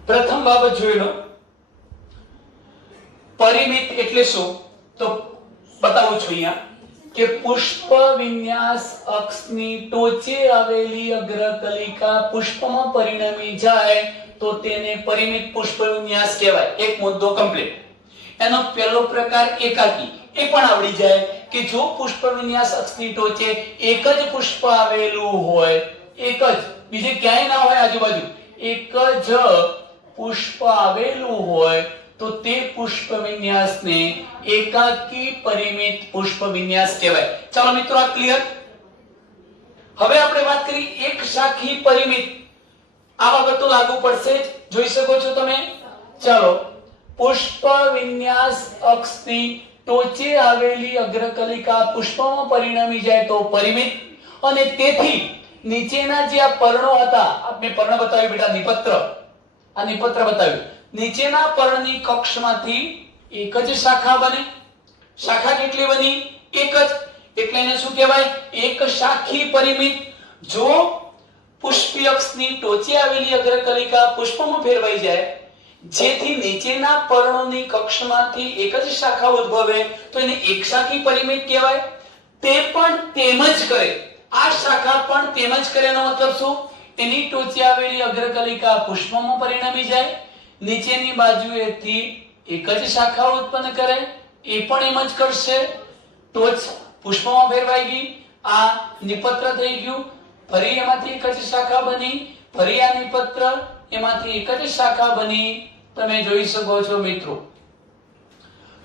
પ્રથમ બાબત જોઈ લો, પરિમિત એટલે શું? તો બતાવું છું અહીંયા કે પુષ્પ વિન્યાસ અક્ષની ટોચે આવેલી અગ્રકલિકા પુષ્પમાં પરિણમી જાય તો તેને પરિમિત પુષ્પ વિન્યાસ કહેવાય. એક મુદ્દો કમ્પ્લીટ. એનો પહેલો પ્રકાર એકાકી. એ પણ આવડી જાય કે જો પુષ્પ વિન્યાસ અક્ષની ટોચે એક જ પુષ્પ આવેલું હોય, એક જ, બીજે ક્યાંય ના હોય આજુબાજુ, એક જ પુષ્પ આવેલું હોય તો તે પુષ્પ વિન્યાસને એકાકી પરિમિત પુષ્પ વિન્યાસ કહેવાય. ચાલો મિત્રો આ ક્લિયર. હવે આપણે વાત કરી એક શાખી પરિમિત. આ બાબત તો લાગુ પડશે જ, જોઈ શકો છો તમે. ચાલો, પુષ્પ વિન્યાસ અક્ષની ટોચે આવેલી અગ્રકલિકા પુષ્પમાં પરિણમી જાય તો પરિમિત, અને તેથી નીચેના જે આ પર્ણો હતા, મેં પર્ણ બતાવ્યું બેટા, નિપત્ર, આ નિપત્ર બતાવ્યું, નીચેના પર્ણની કક્ષમાંથી એક જ શાખા બને. શાખા કેટલી બની? એક જ. એટલે એને શું કહેવાય? એક શાખી પરિમિત. જો પુષ્પી અક્ષની ટોચે આવેલી અગ્રકલિકા પુષ્પમાં ફેરવાઈ જાય, જેથી નીચેના પર્ણોની કક્ષમાંથી એક જ શાખા ઉદ્ભવે, તો એને એક શાખી પરિમિત કહેવાય. તે પણ તેમ જ કરે, આ શાખા પણ તેમ જ કરે. એનો મતલબ શું? એની ટોચે આવેલી અગ્રકલિકા પુષ્પમાં પરિણમી જાય, નીચેની બાજુએથી એક જ શાખા ઉત્પન્ન કરે, એ પણ એમ જ કરશે. ટોચ પુષ્પમાં ફેરવાઈ ગઈ, આ નિપત્ર થઈ ગયું, ફરી એમાંથી એક જ શાખા બની, ફરી આ નિપત્ર, એમાંથી એક જ શાખા બની. તમે જોઈ શકો છો મિત્રો.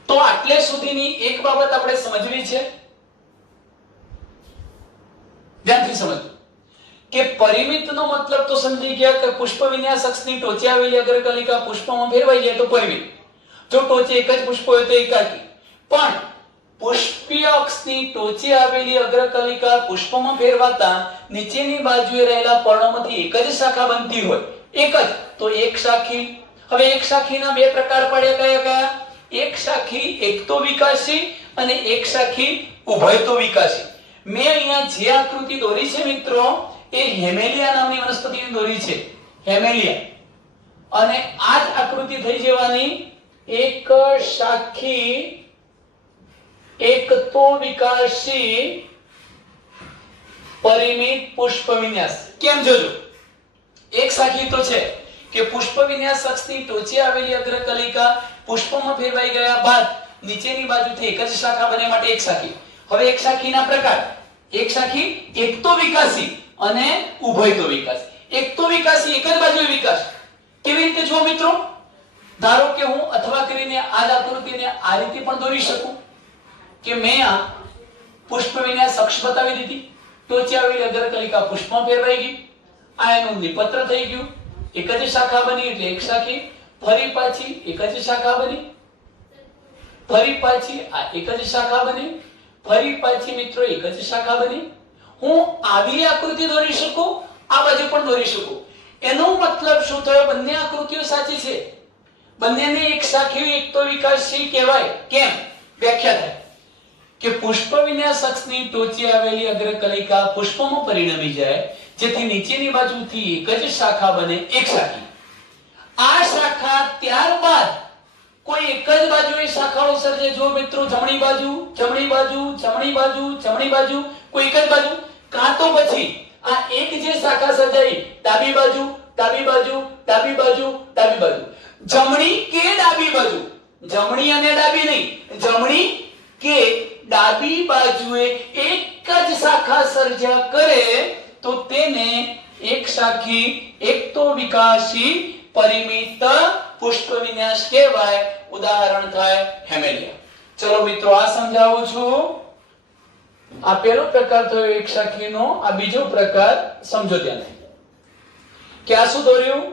તો આટલે સુધીની એક બાબત આપણે સમજવી છે. ધ્યાનથી સમજો કે પરિમિતનો મતલબ તો સમજી ગયા કે પુષ્પ વિન્યાસ અક્ષની ટોચે આવેલી અગ્રકલિકા પુષ્પમાં ફેરવાઈ જાય તો પરિમિત. જો ટોચે એક જ પુષ્પ હોય તો એકાકી. પણ પુષ્પીય અક્ષની ટોચે આવેલી અગ્રકલિકા પુષ્પમાં ફેરવાતા નીચેની બાજુએ રહેલા પર્ણોમાંથી એક જ શાખા બનતી હોય, એક જ, તો એક શાખી. હવે એક શાખીના બે પ્રકાર પડ્યા. કયા કયા? એક શાખી એકતો વિકાસી અને એક શાખી ઉભયતો વિકાસી. મેં અહીંયા જે આકૃતિ દોરી છે મિત્રો, એ હેમેલિયા નામની વનસ્પતિની દોરી છે, હેમેલિયા. અને આ જ આકૃતિ થઈ જવાની એક શાખી એકતો વિકાસી પરિમિત પુષ્પ વિન્યાસ. કેમ જોજો, એક શાખી તો છે કે પુષ્પ વિન્યાસ અક્ષની ટોચે આવેલી અગ્રકલિકા પુષ્પમાં ફેરવાઈ ગયા બાદ નીચેની બાજુથી એક જ શાખા બને માટે એક શાખી. હવે એક શાખીના પ્રકાર, એક શાખી એકતો વિકાસી અને ઉભયતો વિકાસી. એકતો વિકાસી એક જ બાજુએ વિકાસ. કેવી રીતે જુઓ મિત્રો? ધારો કે હું અથવા કરીને આ આકૃતિને આ રીતે પણ દોરી શકું કે મેં આ પુષ્પ વિન્યાસ અક્ષ બતાવી દીધી, ટોચે આવેલી અગ્રકલિકા પુષ્પમાં ફેરવાઈ ગઈ, આ એનું નિપત્ર થઈ ગયું, એક જ શાખા બની એટલે એક શાખી, ફરી પાછી એક જ શાખા બની, ફરી પાછી આ એક જ શાખા બની, ફરી પાછી મિત્રો એક જ શાખા બની. હું આવી આકૃતિ દોરી શકું આ બાજુ પણ દોરી શકું. એનો મતલબ શું થયો? બંને આકૃતિઓ સાચી છે, બંનેને એક શાખી એકતો વિકાસશીલ કહેવાય. કેમ? વ્યાખ્યા થાય કે પુષ્પ વિન્યાસ અક્ષની ટોચે આવેલી અગ્રકલિકા પુષ્પમાં પરિણમી જાય, જેથી નીચેની બાજુથી એક જ શાખા બને, એક શાખી. આ શાખા ત્યારબાદ કોઈ એક જ બાજુએ શાખાઓ સર્જે. જો મિત્રો જમણી બાજુ, જમણી બાજુ, જમણી બાજુ, જમણી બાજુ, કોઈ એક જ બાજુ, કાં તો પછી આ એક જે શાખા સર્જાઈ ડાબી બાજુ, ડાબી બાજુ, ડાબી બાજુ, ડાબી બાજુ, જમણી કે ડાબી બાજુ, જમણી અને ડાબી નહીં, જમણી કે ડાબી બાજુએ એક જ શાખા સર્જ્યા કરે તો તેને એક શાખી એકતો વિકાસી પરિમિત પુષ્પ વિન્યાસ કહેવાય. ઉદાહરણ થાય હેમેલિયા. ચલો મિત્રો આ સમજાવું છું. આ પહેલો પ્રકાર થયો એક શાખીનો. આ બીજો પ્રકાર સમજો ત્યાં કે આ શું દોર્યું?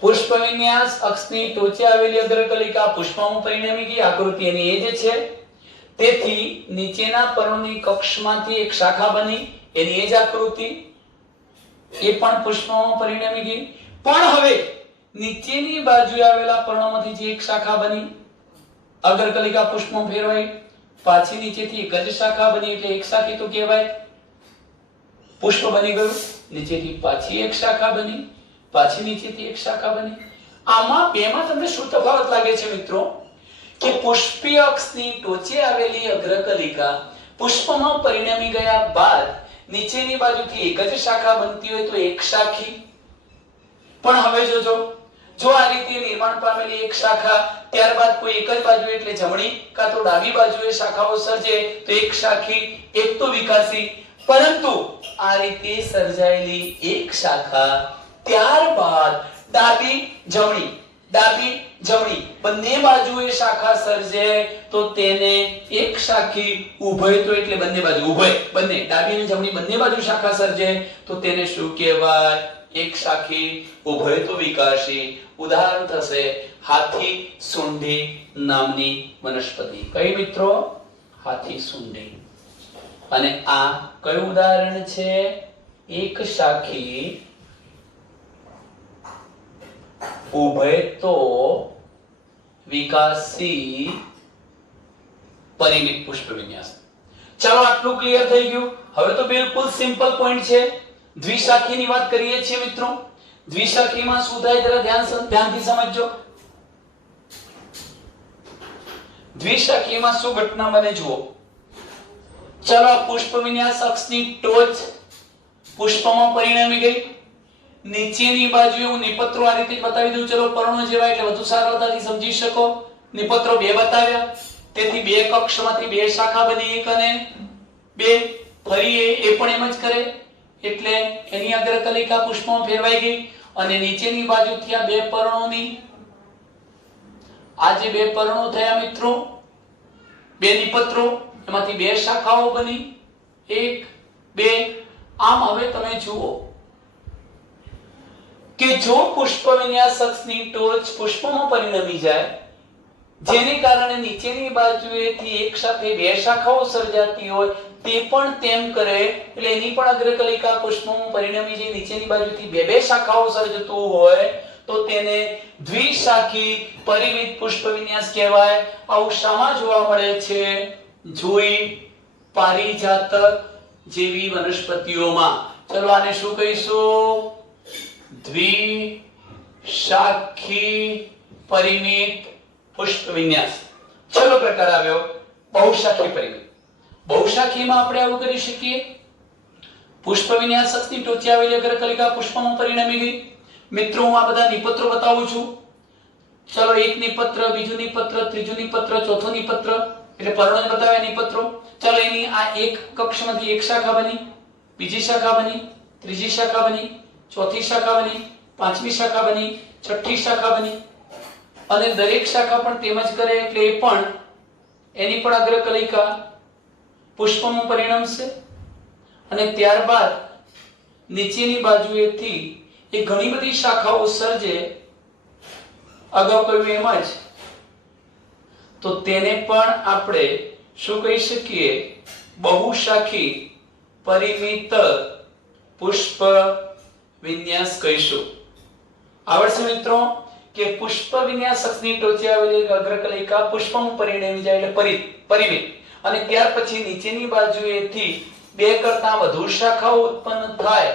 પુષ્પ વિન્યાસ અક્ષની ટોચે આવેલી અગ્રકલિકા પુષ્પમાં પરિણમી ગઈ. આકૃતિ એની એ જ છે. તેથી નીચેના પર્ણોની કક્ષમાંથી એક શાખા બની, એની એ જ આકૃતિ, એ પણ પુષ્પમાં પરિણમી ગઈ. પણ હવે નીચેની બાજુએ આવેલા પર્ણોમાંથી જે એક શાખા બની, અગ્રકલિકા પુષ્પમાં ફેરવાઈ, પાછી નીચેથી એક જ શાખા બની, એટલે એક શાખી તો કહેવાય. પુષ્પ બની ગયું, નીચેથી પાછી એક શાખા બની, પાછી નીચેથી એક શાખા બની. આમાં બેમાં તમને શું તફાવત લાગે છે મિત્રો? કે પુષ્પીય અક્ષની ટોચે આવેલી અગ્રકલિકા પુષ્પમાં પરિણમી ગયા બાદ નીચેની બાજુથી એક જ શાખા બનતી હોય તો એક શાખી. પણ હવે જોજો, જો આ રીતે નિર્માણ પામેલી એક શાખા ત્યારબાદ કોઈ એક જ બાજુ એટલે જમણી કાં તો ડાબી બાજુએ શાખાઓ સર્જે તો એક શાખી એકતો વિકાસી. પરંતુ આ રીતે સર્જાયેલી એક શાખા ત્યારબાદ ડાબી જમણી, ડાબી જમણી બંને બાજુએ શાખા સર્જે તો તેને એક શાખી ઉભયતો, એટલે બંને બાજુ ઉભય, બંને ડાબી અને જમણી બંને બાજુ શાખા સર્જે તો તેને શું કહેવાય? એક શાખી ઉભયતો વિકાસી. ઉદાહરણ થશે હાથી સુંઢી નામની વનસ્પતિ. કઈ મિત્રો? હાથી સુંઢી. અને આ કયું ઉદાહરણ છે? એક શાખી ઉભયતો વિકાસી પરિમિત પુષ્પ વિન્યાસ. ચાલો આટલું ક્લિયર થઈ ગયું. હવે તો બિલકુલ સિમ્પલ પોઈન્ટ છે. દ્વિશાખીની વાત કરીએ છીએ મિત્રો. દ્વિશાખીમાં શું થાય જરા ધ્યાનથી સમજજો. દ્વિશાખીમાં શું ઘટના બને જુઓ. ચાલો પુષ્પ વિન્યાસ અક્ષની ટોચ પુષ્પમાં પરિણમી ગઈ. નીચેની બાજુએ હું નિપત્રો આ રીતે બતાવી દઉં. ચલો પર્ણો જેવા એટલે વધુ સરળતાથી સમજી શકો. નિપત્રો બે બતાવ્યા, તેથી બે કક્ષમાંથી બે શાખા બની, એક અને બે. ફરી એ પણ એમ જ કરે એટલે એની અગ્રકલિકા પુષ્પમાં ફેરવાઈ ગઈ અને નીચેની બાજુથી આ બે પર્ણોની, આ જે બે પર્ણો થયા મિત્રો, બે નિપત્રો, એમાંથી બે શાખાઓ બની, એક બે. આમ હવે તમે જુઓ કે જો પુષ્પ વિન્યાસ અક્ષની ટોચ પુષ્પમાં પરિણમી જાય, જેને કારણે નીચેની બાજુએથી એક સાથે બે શાખાઓ સર્જાતી હોય, તે પણ તેમ કરે એટલે એની પણ અગ્રકલિકા પુષ્પમાં પરિણમી જાય, નીચેની બાજુથી બે બે શાખાઓ સર્જતું હોય તો તેને દ્વિશાખી પરિમિત પુષ્પ વિન્યાસ કહેવાય. આવું શામાં જોવા મળે છે? જુઈ, પારિજાતક જેવી વનસ્પતિઓમાં. ચલો આને શું કહીશું? દ્વિશાખી પરિમિત પુષ્પ વિન્યાસ. છેલ્લો પ્રકાર આવ્યો બહુશાખી પરિમિત. બહુશાખીમાં આપણે આવું કરી શકીએ. પુષ્પ વિન્યાસ અક્ષની ટોચે આવેલી અગ્રકલિકા પુષ્પમાં પરિણમી ગઈ. મિત્રો હું આ બધા નિપત્રો બતાવું છું. ચલો એક નિપત્ર, બીજું નિપત્ર, ત્રીજું નિપત્ર, ચોથું નિપત્ર, એટલે પર્ણોને બતાવ્યા નિપત્રો. ચલો એની આ એક કક્ષમાંથી એક શાખા બની, બીજી શાખા બની, ત્રીજી શાખા બની, ચોથી શાખા બની, પાંચમી શાખા બની, છઠ્ઠી શાખા બની. અને દરેક શાખા પણ તેમ જ કરે એટલે એ પણ એની પણ અગ્રકલિકા પુષ્પમાં પરિણમશે અને ત્યારબાદ નીચેની બાજુએથી એ ઘણી બધી શાખાઓ સર્જે. અગાઉ કહ્યું એમ જ તો તેને પણ આપણે શું કહી શકીએ? બહુશાખી પરિમિત પુષ્પ વિન્યાસ કહીશું. આવડશે મિત્રો કે પુષ્પ વિન્યાસકની ટોચે આવેલી અગ્રકલિકા પુષ્પમાં પરિણમી જાય એટલે પરિવિત, અને ત્યાર પછી નીચેની બાજુએથી બે કરતા વધુ શાખાઓ ઉત્પન્ન થાય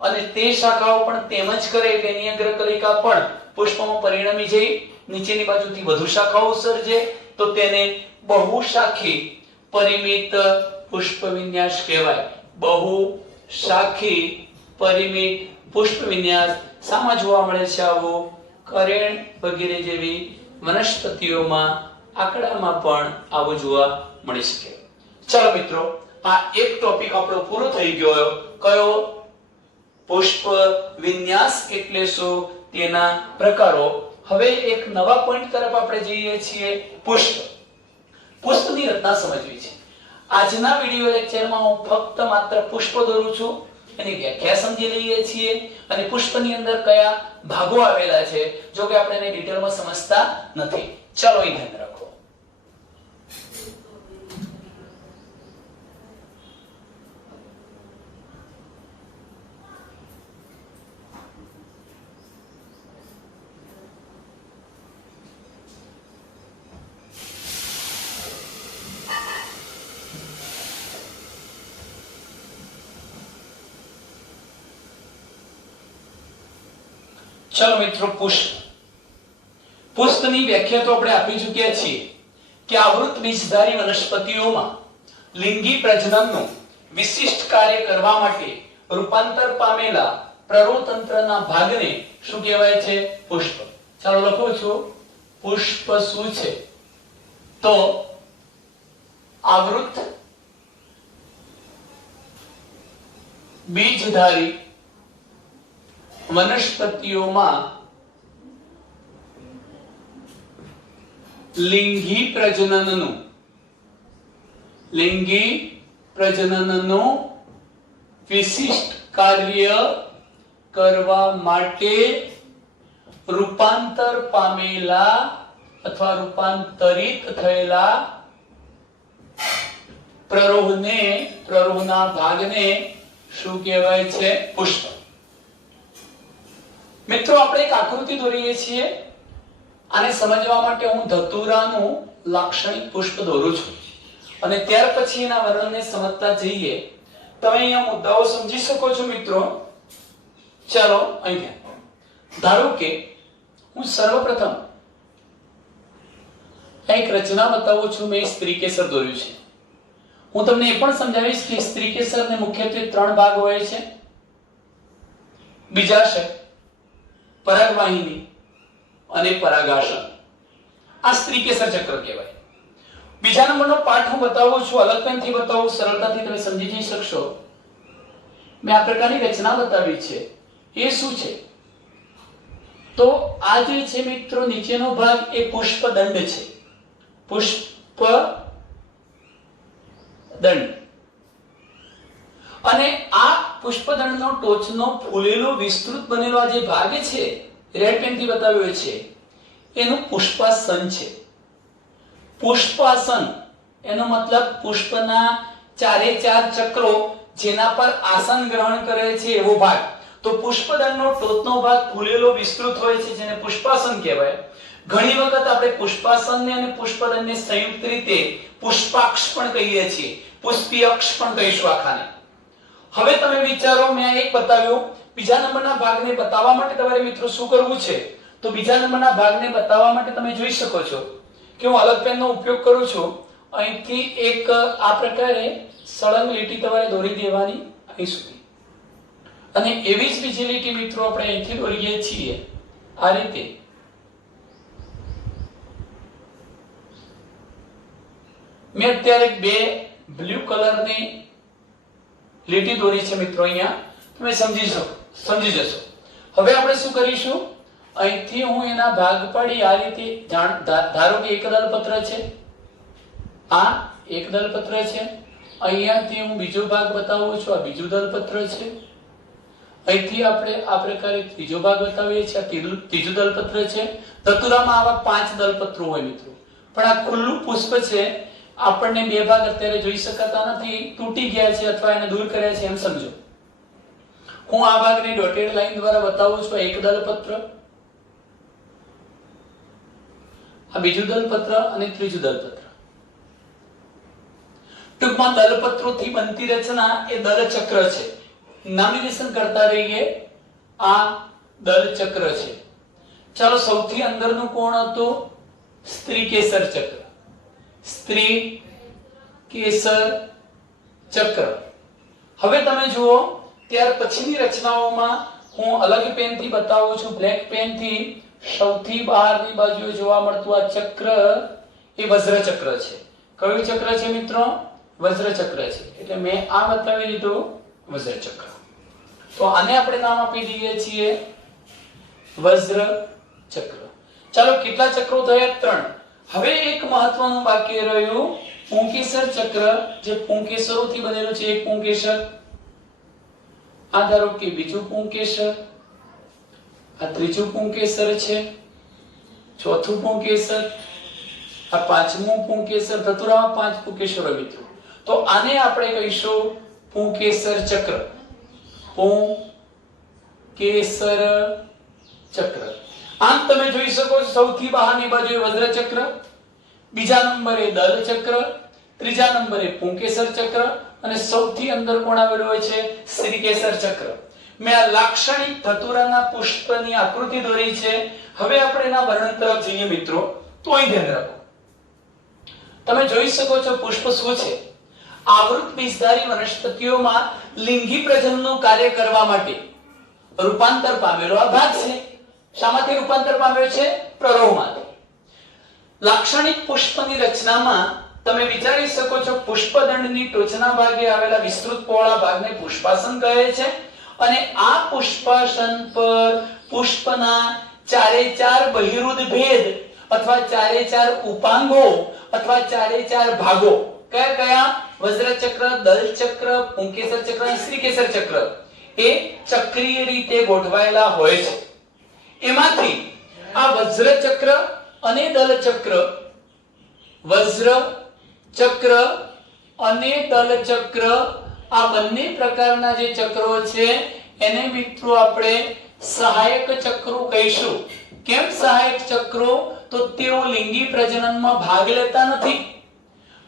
અને તે શાખાઓ પણ તેમજ કરે એટલે એની અગ્રકલિકા પણ પુષ્પમાં પરિણમી જઈ નીચેની બાજુથી વધુ શાખાઓ સર્જે તો તેને બહુશાખી પરિમિત પુષ્પ વિન્યાસ કહેવાય. બહુશાખી પરિમિત પુષ્પ વિન્યાસ સામા જોવા મળે છે? આવો કરેણ વગેરે જેવી વનસ્પતિઓમાં, આંકડામાં પણ આવું જોવા મળી શકે. ચાલો મિત્રો, આ એક ટોપિક આપણો પૂરો થઈ ગયો. કયો? પુષ્પ વિન્યાસ એટલે શું, તેના પ્રકારો. હવે એક નવા પોઈન્ટ તરફ આપણે જઈએ છીએ. પુષ્પની રચના સમજવી છે. આજના વિડિયો લેક્ચરમાં હું ફક્ત માત્ર પુષ્પ દોરું છું, એની વ્યાખ્યા સમજી લઈએ છીએ અને પુષ્પની અંદર કયા ભાગો આવેલા છે, જો કે આપણે એને ડિટેલમાં સમજતા નથી. ચાલો એ ધ્યાન રાખો. ચલો મિત્રો, પુષ્પની વ્યાખ્યા તો આપણે આપી ચૂક્યા છીએ કે આવૃત બીજધારી વનસ્પતિઓમાં લિંગી પ્રજનનનું વિશિષ્ટ કાર્ય કરવા માટે રૂપાંતર પામેલા પ્રરોતંત્રના ભાગને શું કહેવાય છે? પુષ્પ. ચાલો લખું છું. પુષ્પ શું છે? તો આવૃત બીજધારી વનસ્પતિઓમાં લિંગી પ્રજનનનું વિશિષ્ટ કાર્ય કરવા માટે રૂપાંતર પામેલા અથવા રૂપાંતરિત થયેલા પ્રરોહના ભાગને શું કહેવાય છે? પુષ્પ. મિત્રો, આપણે એક આકૃતિ દોરીએ છીએ. આને સમજવા માટે હું ધતુરાનું લાક્ષણિક પુષ્પ દોરું છું અને ત્યાર પછી એના વર્ણનને સમજતા જઈએ. તમે અહીંયા મુદ્દાઓ સમજી શકો છો મિત્રો. ચાલો અહીંયા ધારો કે હું સર્વપ્રથમ એક રચના બતાવું છું. મેં સ્ત્રી કેસર દોર્યું છે. હું તમને એ પણ સમજાવીશ કે સ્ત્રી કેસરને મુખ્યત્વે 3 ભાગ હોય છે. બીજાશય, પરાગવાહિની અને પરાગાસન. આ સ્ત્રી કેસર ચક્ર કહેવાય. બીજા નંબરનો પાઠ હું બતાવું છું, અલગ પેનથી બતાવું, સરળતાથી તમે સમજી જઈ શકશો. મેં આ પ્રકારની રચના બતાવી છે. એ શું છે? તો આ જે છે મિત્રો, નીચેનો ભાગ એ પુષ્પદંડ છે. પુષ્પદંડ. અને આ પુષ્પદંડનો ટોચનો ફૂલેલો વિસ્તૃત બનેલો આ જે ભાગ છે, રેડ પેનથી બતાવ્યો છે, એનું પુષ્પાસન છે. પુષ્પાસન એનો મતલબ પુષ્પના 4 ચક્રો જેના પર આસન ગ્રહણ કરે છે એવો ભાગ. તો પુષ્પદંડનો ટોચનો ભાગ ફૂલેલો વિસ્તૃત હોય છે, જેને પુષ્પાસન કહેવાય. ઘણી વખત આપણે પુષ્પાસનને અને પુષ્પદંડને સંયુક્ત રીતે પુષ્પાક્ષ પણ કહીએ છીએ. પુષ્પી અક્ષ પણ કહીશું આખાને. હવે તમે વિચારો, મેં એક બતાવ્યો. બીજા નંબરના ભાગને બતાવવા માટે તમારે મિત્રો શું કરવું છે? તો બીજા નંબરના ભાગને બતાવવા માટે તમે જોઈ શકો છો કે હું અલગ પેનનો ઉપયોગ કરું છું. અહીંથી એક આ પ્રકારે સળંગ લીટી તમારે દોરી દેવાની અહીં સુધી, અને એવી જ બીજી લીટી મિત્રો આપણે અહીંથી દોરીએ છીએ આ રીતે. મેં અત્યારે 2 બ્લુ કલરની લીટી દોરી છે મિત્રો. અહીંયા તમે સમજી જશો. હવે આપણે શું કરીશું? અહીંથી હું એના ભાગ પાડી આ રીતે. ધારો કે એક દલપત્ર છે, આ એક દલપત્ર છે. અહીંયાથી હું બીજો ભાગ બતાવું છું, આ બીજું દલપત્ર છે. અહીંથી આપણે આ પ્રકારે ત્રીજો ભાગ બતાવીએ છીએ, આ ત્રીજું દલપત્ર છે. ધતુરામાં આવા 5 દલપત્રો હોય મિત્રો, પણ આ ખુલ્લું પુષ્પ છે. આપણને 2 ભાગ અત્યારે જોઈ શકાતા નથી, તૂટી ગયા છે અથવા એને દૂર કર્યા છે એમ સમજો. હું આ ભાગને ડોટેડ લાઈન દ્વારા બતાવું છું. એક દલપત્ર, આ બીજું દલપત્ર અને ત્રીજું દલપત્ર. ટૂંકમાં દલપત્રોથી બનતી રચના એ દલચક્ર છે. નામિનેશન કરતા રહીએ. આ દલચક્ર છે. ચાલો, સૌથી અંદરનું કોણ હતું? સ્ત્રી કેસર ચક્ર. સ્ત્રી કેસર ચક્ર. હવે તમે જુઓ, ત્યાર પછીની રચનાઓમાં હું અલગ પેનથી બતાવું છું, બ્લેક પેનથી. સૌથી બહારની બાજુએ જોવા મળતું આ ચક્ર એ વજ્ર ચક્ર છે. કયું ચક્ર છે મિત્રો? વજ્ર ચક્ર છે. એટલે મેં આ બતાવી દીધું, વજ્ર ચક્ર. તો આને આપણે નામ આપી દઈએ છીએ વજ્ર ચક્ર. ચાલો, કેટલા ચક્રો થયા? 3. હવે એક મહત્વનું બાકી રહ્યું, પુંકેસર ચક્ર, જે પુંકેસરોથી બનેલું છે. એક પુંકેસર, આ ધારો કે બીજું પુંકેસર, આ ત્રીજું પુંકેસર છે, ચોથું પુંકેસર, આ પાંચમું પુંકેસર. ધતુરામાં 5 પુંકેસરો મિત્રો. તો આને આપણે કહીશું પુંકેસર ચક્ર. પુંકેસર ચક્ર. આમ તમે જોઈ શકો છો, સૌથી બહારની બાજુએ વજ્ર ચક્ર, બીજા નંબરે દલ ચક્ર, ત્રીજા નંબરે પુંકેસર ચક્ર અને સૌથી અંદર કોણ આવેલું હોય છે? શ્રીકેસર ચક્ર. મેં આ લાક્ષણિક ધતુરાના પુષ્પની આકૃતિ દોરી છે. હવે આપણે એના વર્ણન તરફ જઈએ મિત્રો. તો અહીં ધ્યાન રાખો. તમે જોઈ શકો છો પુષ્પ શું છે? આવૃત બીજધારી વનસ્પતિઓમાં લિંગી પ્રજનનનું કાર્ય કરવા માટે રૂપાંતર પામેલો આ ભાગ છે. શામાંથી રૂપાંતર પામ્યો છે? પ્રરોહમાંથી. લાક્ષણિક પુષ્પની રચનામાં તમે વિચારી શકો છો, પુષ્પદંડની ટોચના ભાગે આવેલા વિસ્તૃત પહોળા ભાગને પુષ્પાસન કહે છે. અને આ પુષ્પાસન પર પુષ્પના 4 બહિરુદ ભેદ અથવા 4 ઉપાંગો અથવા 4 ભાગો, કયા કયા? વજ્ર ચક્ર, દલ ચક્ર, પુંકેસર ચક્ર અને શ્રીકેસર ચક્ર, એ ચક્રીય રીતે ગોઠવાયેલા હોય છે. એમાંથી આ વજ્ર ચક્ર અને દલ ચક્ર, વજ્ર ચક્ર અને દલ ચક્ર, આ બંને પ્રકારના જે ચક્રો છે એને મિત્રો આપણે સહાયક ચક્રો કહીશું. કેમ સહાયક ચક્રો? તો તેઓ લિંગી પ્રજનનમાં ભાગ લેતા નથી,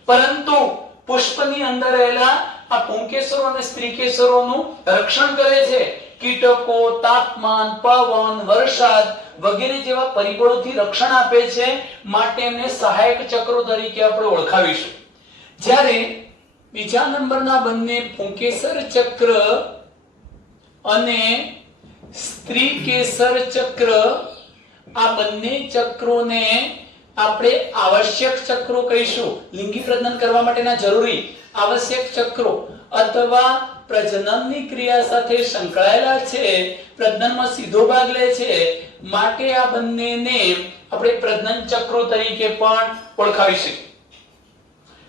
પરંતુ પુષ્પની અંદર રહેલા આ પુંકેસરો અને સ્ત્રીકેસરોનું રક્ષણ કરે છે. કીટકો, તાપમાન, પવન, વરસાદ વગેરે જેવા પરિબળોથી રક્ષણ આપે છે. માટે એમને સહાયક ચક્રો તરીકે આપણે ઓળખાવીશું. જ્યારે બીજા નંબરના બંને પુંકેસર ચક્ર અને સ્ત્રીકેસર ચક્ર, આ બંને ચક્રોને આપણે આવશ્યક ચક્રો કહીશું. લિંગી પ્રજનન કરવા માટેના જરૂરી આવશ્યક ચક્રો અથવા પ્રજનનની ક્રિયા સાથે સંકળાયેલા છે, પ્રજનનમાં સીધો ભાગ લે છે. માટે આ બંનેને આપણે પ્રજનન ચક્રો તરીકે પણ ઓળખાવીશું.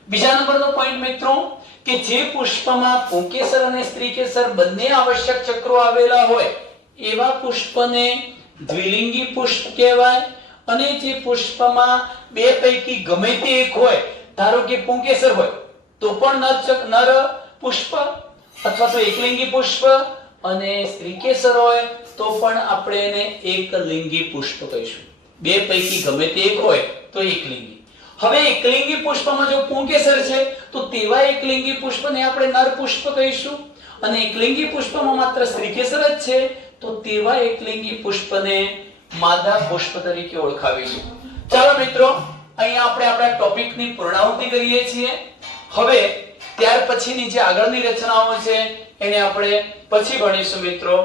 બીજા નંબરનો પોઈન્ટ મિત્રો, કે જે પુષ્પમાં પુંકેસર અને સ્ત્રીકેસર બંને આવશ્યક ચક્રો આવેલા હોય એવા પુષ્પને દ્વિલિંગી પુષ્પ કહેવાય. અને જે પુષ્પમાં બે પૈકી ગમે તે એક હોય, ધારો કે પુંકેસર હોય તો પણ નર પુષ્પ અથવા તો એકલિંગી પુષ્પ, અને સ્ત્રીકેસર હોય તો પણ આપણે એને એકલિંગી પુષ્પ કહીશું. બે પૈકી ગમે તે એક હોય તો એકલિંગી. હવે એકલિંગી પુષ્પમાં જો પુંકેસર છે તો તેવા એકલિંગી પુષ્પને આપણે નર પુષ્પ કહીશું, અને એકલિંગી પુષ્પમાં માત્ર સ્ત્રીકેસર જ છે તો તેવા એકલિંગી પુષ્પને માદા પુષ્પ તરીકે ઓળખાવીશું. ચાલો મિત્રો, અહીંયા આપણે આપણા ટોપિકની પૂર્ણાહુતિ કરીએ છીએ. હવે ત્યાર પછીની જે આગળની રચનાઓ છે એને આપણે પછી ભણીશું મિત્રો.